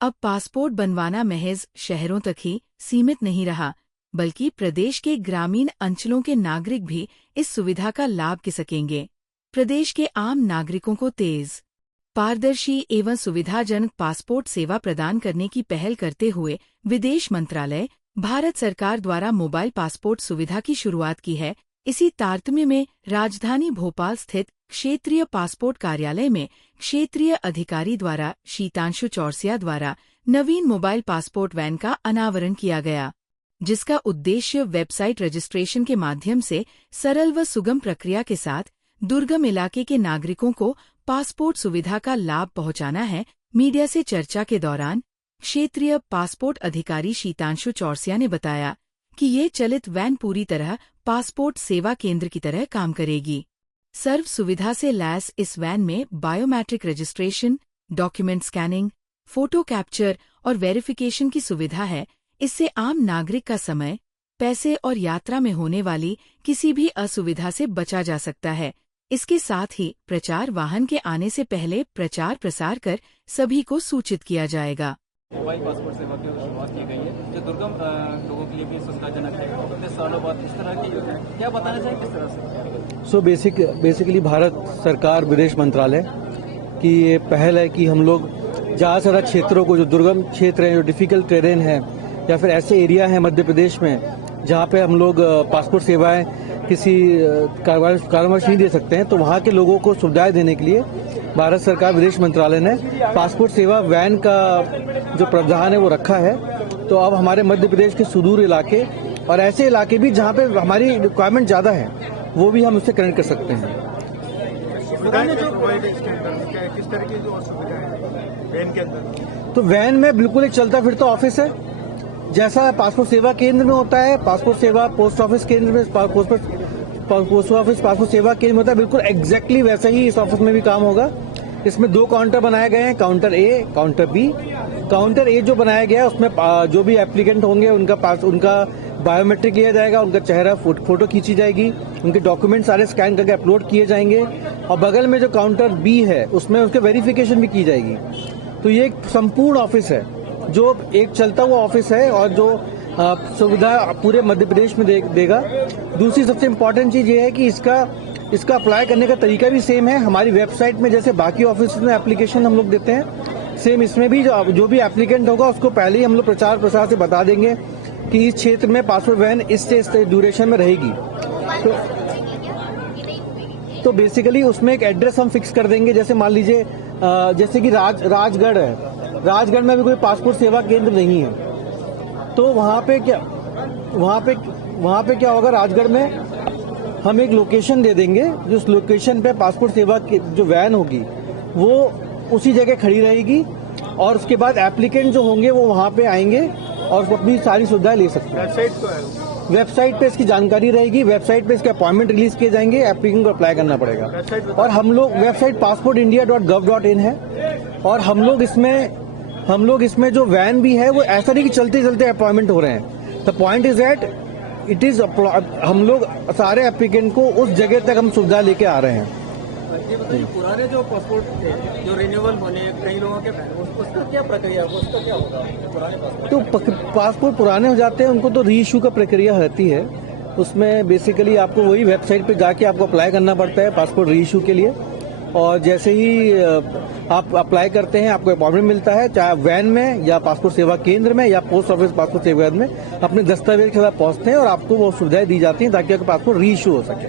अब पासपोर्ट बनवाना महज शहरों तक ही सीमित नहीं रहा, बल्कि प्रदेश के ग्रामीण अंचलों के नागरिक भी इस सुविधा का लाभ ले सकेंगे। प्रदेश के आम नागरिकों को तेज, पारदर्शी एवं सुविधाजनक पासपोर्ट सेवा प्रदान करने की पहल करते हुए विदेश मंत्रालय, भारत सरकार द्वारा मोबाइल पासपोर्ट सुविधा की शुरुआत की है। इसी तारतम्य में राजधानी भोपाल स्थित क्षेत्रीय पासपोर्ट कार्यालय में क्षेत्रीय अधिकारी द्वारा शीतांशु चौरसिया द्वारा नवीन मोबाइल पासपोर्ट वैन का अनावरण किया गया, जिसका उद्देश्य वेबसाइट रजिस्ट्रेशन के माध्यम से सरल व सुगम प्रक्रिया के साथ दुर्गम इलाके के नागरिकों को पासपोर्ट सुविधा का लाभ पहुंचाना है। मीडिया से चर्चा के दौरान क्षेत्रीय पासपोर्ट अधिकारी शीतांशु चौरसिया ने बताया कि ये चलित वैन पूरी तरह पासपोर्ट सेवा केंद्र की तरह काम करेगी। सर्व सुविधा से लैस इस वैन में biometric registration, document scanning, photo capture और वेरिफिकेशन की सुविधा है। इससे आम नागरिक का समय, पैसे और यात्रा में होने वाली किसी भी असुविधा से बचा जा सकता है। इसके साथ ही प्रचार वाहन के आने से पहले प्रचार प्रसार कर सभी को सूचित किया जाएगा। मोबाइल पासपोर्ट सेवा की शुरुआत की गई है, जो दुर्गम लोगों के लिए भी सुविधाजनक है। इतने सालों बाद इस तरह की क्या बताना चाहिए, किस तरह से? बेसिकली भारत सरकार विदेश मंत्रालय की ये पहल है कि हम लोग ज़्यादा से ज़्यादा क्षेत्रों को, जो दुर्गम क्षेत्र हैं, जो डिफिकल्ट टेरेन है या फिर ऐसे एरिया हैं मध्य प्रदेश में जहाँ पे हम लोग पासपोर्ट सेवाएं किसी कारणवश नहीं दे सकते हैं, तो वहाँ के लोगों को सुविधाएं देने के लिए भारत सरकार विदेश मंत्रालय ने पासपोर्ट सेवा वैन का जो प्रावधान है वो रखा है। तो अब हमारे मध्य प्रदेश के सुदूर इलाके और ऐसे इलाके भी जहाँ पे हमारी रिक्वायरमेंट ज़्यादा है वो भी हम उससे कनेक्ट कर सकते हैं। किस तरह की जो सुविधा है वैन के अंदर? तो वैन में बिल्कुल एक चलता फिरता ऑफिस है, जैसा पासपोर्ट सेवा केंद्र में होता है। पासपोर्ट सेवा पोस्ट ऑफिस केंद्र में पोस्ट ऑफिस पासपोर्ट सेवा केंद्र में होता है, बिल्कुल एग्जैक्टली वैसा ही इस ऑफिस में भी काम होगा। इसमें 2 काउंटर बनाए गए हैं, काउंटर ए, काउंटर बी। काउंटर ए जो बनाया गया है उसमें जो भी एप्लीकेंट होंगे उनका बायोमेट्रिक लिया जाएगा, उनका चेहरा फोटो खींची जाएगी, उनके डॉक्यूमेंट सारे स्कैन करके अपलोड किए जाएंगे। और बगल में जो काउंटर बी है उसमें उसके वेरिफिकेशन भी की जाएगी। तो ये एक संपूर्ण ऑफिस है, जो एक चलता हुआ ऑफिस है और जो सुविधा पूरे मध्य प्रदेश में देगा। दूसरी सबसे इम्पोर्टेंट चीज ये है कि इसका अप्लाई करने का तरीका भी सेम है। हमारी वेबसाइट में जैसे बाकी ऑफिस में एप्लीकेशन हम लोग देते हैं, सेम इसमें भी जो भी एप्लीकेंट होगा उसको पहले ही हम लोग प्रचार प्रसार से बता देंगे कि इस क्षेत्र में पासपोर्ट वैन इस ड्यूरेशन में रहेगी। तो बेसिकली उसमें एक एड्रेस हम फिक्स कर देंगे। जैसे मान लीजिए जैसे कि राजगढ़ है, राजगढ़ में भी कोई पासपोर्ट सेवा केंद्र नहीं है, तो वहाँ पे क्या होगा, राजगढ़ में हम एक लोकेशन दे देंगे, जिस लोकेशन पे पासपोर्ट सेवा की जो वैन होगी वो उसी जगह खड़ी रहेगी और उसके बाद एप्लीकेंट जो होंगे वो वहाँ पे आएंगे और अपनी सारी सुविधाएं ले सकते हैं। वेबसाइट पे इसकी जानकारी रहेगी, वेबसाइट पे इसके अपॉइंटमेंट रिलीज किए जाएंगे, एप्लीकेंट को अप्लाई करना पड़ेगा। और हम लोग वेबसाइट passportindia.gov.in है और हम लोग इसमें जो वैन भी है वो ऐसा नहीं कि चलते चलते अपॉइंटमेंट हो रहे हैं। The point is that it is हम लोग सारे एप्लीकेंट को उस जगह तक हम सुविधा लेके आ रहे हैं। पुराने जो पासपोर्ट थे जो रिन्यूअल होने कई लोगों के उसका क्या प्रक्रिया, उसका क्या होगा? पुराने पासपोर्ट तो पासपोर्ट पुराने हो जाते हैं, उनको तो री इशू का प्रक्रिया रहती है। उसमें बेसिकली आपको वही वेबसाइट पे जाके आपको अप्लाई करना पड़ता है पासपोर्ट री इशू के लिए। और जैसे ही आप अप्लाई करते हैं आपको अपॉइंटमेंट मिलता है, चाहे वैन में या पासपोर्ट सेवा केंद्र में या पोस्ट ऑफिस पासपोर्ट सेवा में अपने दस्तावेज के साथ पहुंचते हैं और आपको वो सुविधाएं दी जाती हैं ताकि आपका पासपोर्ट री इशू हो सके।